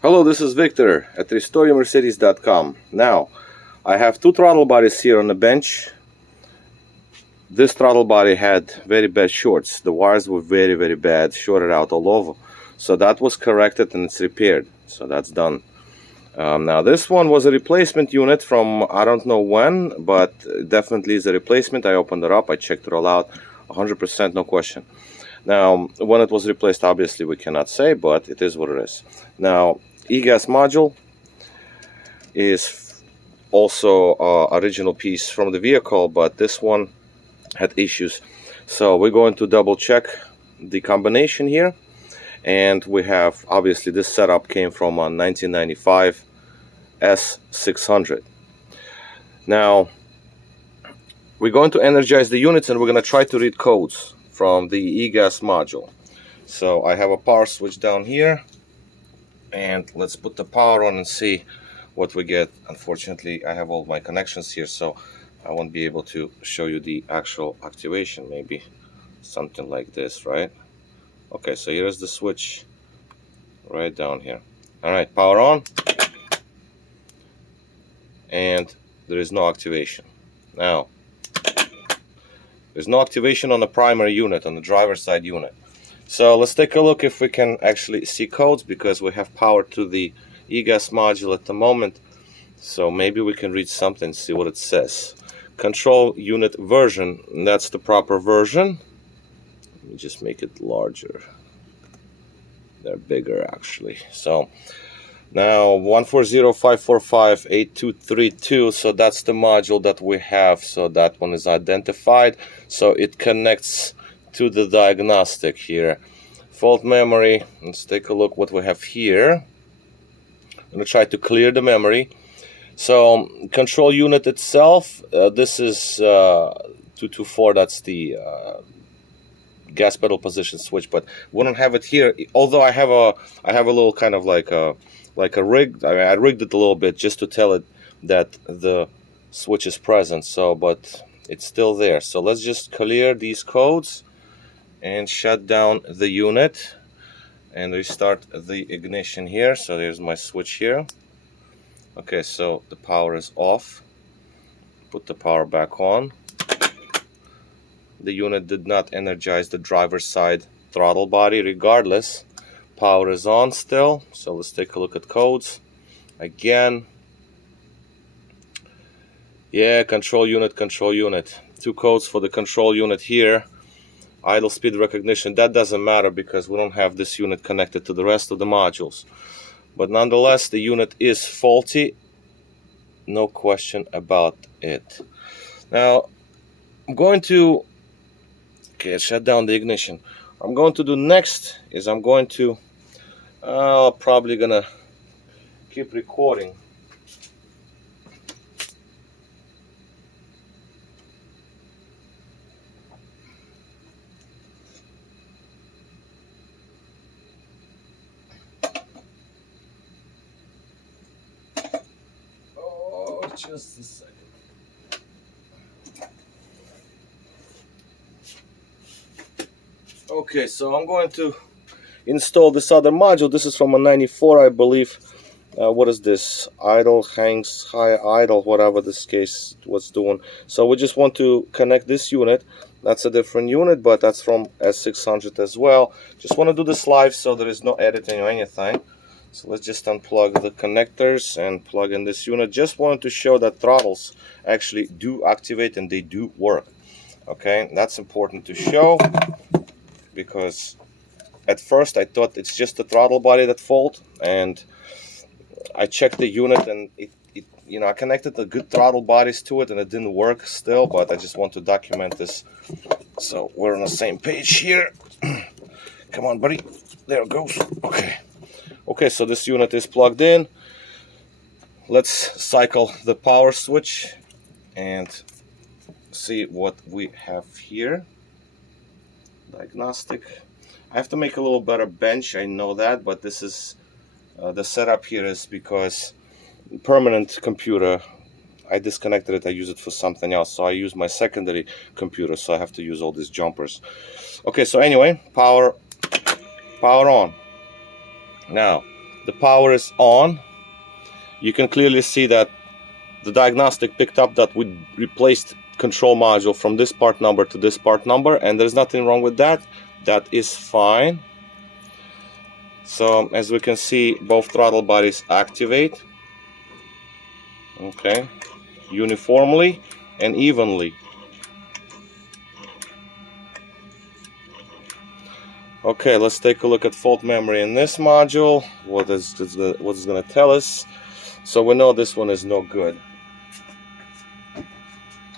Hello, this is Victor at restoreyourmercedes.com. Now, I have two throttle bodies here on the bench. This throttle body had very bad shorts. The wires were very bad, shorted out all over. So that was corrected and it's repaired. So that's done. Now this one was a replacement unit from I don't know when, but definitely is a replacement. I opened it up, I checked it all out, 100% no question. Now, when it was replaced, obviously we cannot say, but it is what it is. Now, Egas module is also original piece from the vehicle, but this one had issues. So we're going to double check the combination here. And we have, obviously, this setup came from a 1995 S600. Now, we're going to energize the units and we're going to try to read codes from the Egas module. So I have a power switch down here, and let's put the power on and see what we get. Unfortunately, I have all my connections here, so I won't be able to show you the actual activation. Maybe something like this, right? Okay, so here's the switch right down here. All right, power on, and there is no activation. Now, there's no activation on the primary unit, on the driver's side unit. So let's take a look if we can actually see codes, because we have power to the Egas module at the moment. So maybe we can read something, see what it says. Control unit version, that's the proper version. Let me just make it larger. They're bigger actually. So now 140.545.8232, so that's the module that we have. So that one is identified. So it connects to the diagnostic here. Fault memory, let's take a look what we have here. I'm going to try to clear the memory. So control unit itself, this is 224, that's the gas pedal position switch, but we don't have it here. Although I have a little kind of like a rig. I rigged it a little bit just to tell it that the switch is present. So, but it's still there. So let's just clear these codes and shut down the unit and restart the ignition here. So there's my switch here. Okay, so the power is off. Put the power back on. The unit did not energize the driver's side throttle body. Regardless, power is on still. So let's take a look at codes again. Yeah, control unit. Two codes for the control unit here. Idle speed recognition, that doesn't matter because we don't have this unit connected to the rest of the modules. But nonetheless, the unit is faulty. No question about it. Now, I'm going to shut down the ignition. I'm going to do next is I'm going to probably gonna keep recording. Just a second. Okay, so I'm going to install this other module. This is from a 94, I believe. What is this? Idle, hangs, high idle, whatever this case was doing. So we just want to connect this unit. That's a different unit, but that's from S600 as well. Just want to do this live so there is no editing or anything. So let's just unplug the connectors and plug in this unit. Just wanted to show that throttles actually do activate and they do work. Okay, that's important to show, because at first I thought it's just the throttle body that fault, and I checked the unit and it you know, I connected the good throttle bodies to it and it didn't work still, but I just want to document this so we're on the same page here. Come on, buddy. There it goes. Okay, so this unit is plugged in. Let's cycle the power switch and see what we have here. Diagnostic. I have to make a little better bench, I know that, but this is the setup here is because permanent computer, I disconnected it, I use it for something else, so I use my secondary computer, so I have to use all these jumpers. Okay, so anyway, power on. Now the power is on. You can clearly see that the diagnostic picked up that we replaced control module from this part number to this part number, and there's nothing wrong with that. That is fine. So as we can see, both throttle bodies activate, okay, uniformly and evenly. Okay, let's take a look at fault memory in this module. What is going to tell us? So we know this one is no good.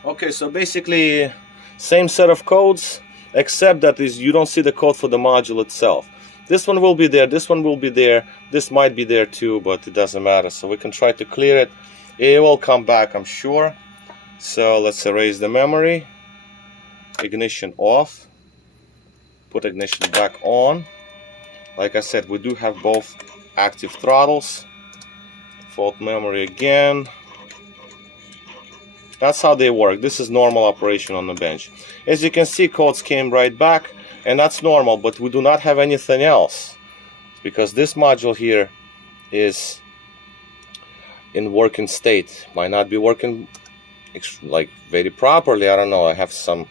Okay, so basically same set of codes, except that you don't see the code for the module itself. This one will be there, this one will be there, this might be there too, but it doesn't matter. So we can try to clear it. It will come back, I'm sure. So let's erase the memory. Ignition off. Put ignition back on. Like I said, we do have both active throttles. Fault memory again. That's how they work. This is normal operation on the bench. As you can see, codes came right back, and that's normal, but we do not have anything else because this module here is in working state. Might not be working like very properly. I don't know. I have some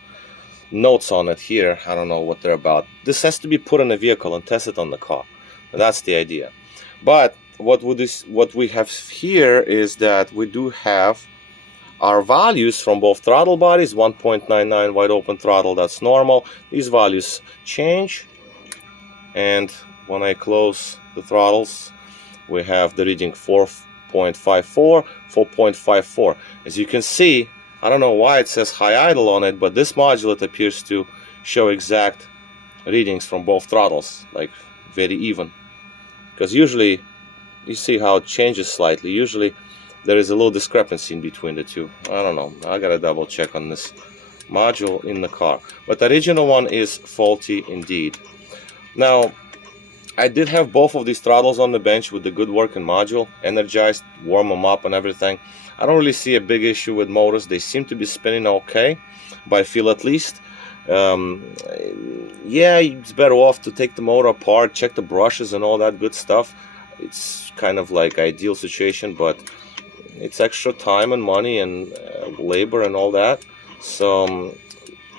notes on it here. I don't know what they're about. This has to be put in a vehicle and tested on the car. That's the idea. But what we have here is that we do have our values from both throttle bodies. 1.99 wide open throttle, that's normal. These values change, and when I close the throttles, we have the reading 4.54, 4.54. As you can see, I don't know why it says high idle on it, but this module, it appears to show exact readings from both throttles, like very even. Because usually, you see how it changes slightly. Usually there is a little discrepancy in between the two. I don't know. I gotta double check on this module in the car. But the original one is faulty indeed. Now, I did have both of these throttles on the bench with the good working module, energized, warm them up and everything. I don't really see a big issue with motors. They seem to be spinning okay, by feel at least. Yeah, it's better off to take the motor apart, check the brushes and all that good stuff. It's kind of like ideal situation, but it's extra time and money and labor and all that. So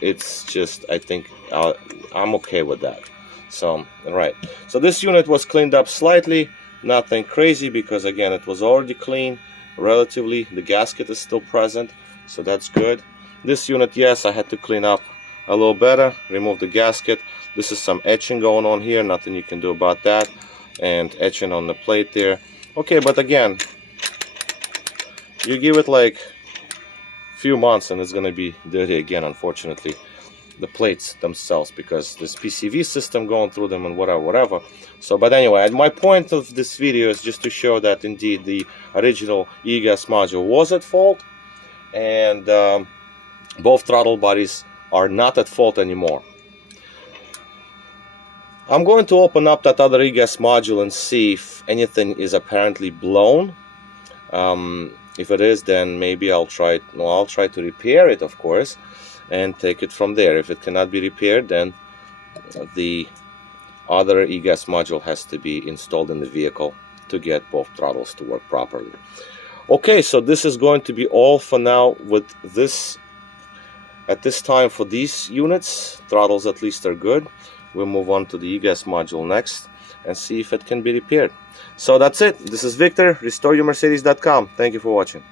it's just, I think I'm okay with that. So, right. So this unit was cleaned up slightly, nothing crazy, because again, it was already clean, relatively. The gasket is still present, so that's good. This unit, yes, I had to clean up a little better, remove the gasket. This is some etching going on here, nothing you can do about that. And etching on the plate there. Okay, but again, you give it like a few months and it's going to be dirty again, unfortunately, the plates themselves, because this PCV system going through them and whatever. So, but anyway, my point of this video is just to show that indeed the original Egas module was at fault, and both throttle bodies are not at fault anymore. I'm going to open up that other Egas module and see if anything is apparently blown. If it is, then maybe I'll try to repair it, of course, and take it from there. If it cannot be repaired, then the other Egas module has to be installed in the vehicle to get both throttles to work properly. Okay, so this is going to be all for now with this. At this time for these units, throttles at least are good. We'll move on to the Egas module next and see if it can be repaired. So that's it. This is Victor, restoreyourmercedes.com. Thank you for watching.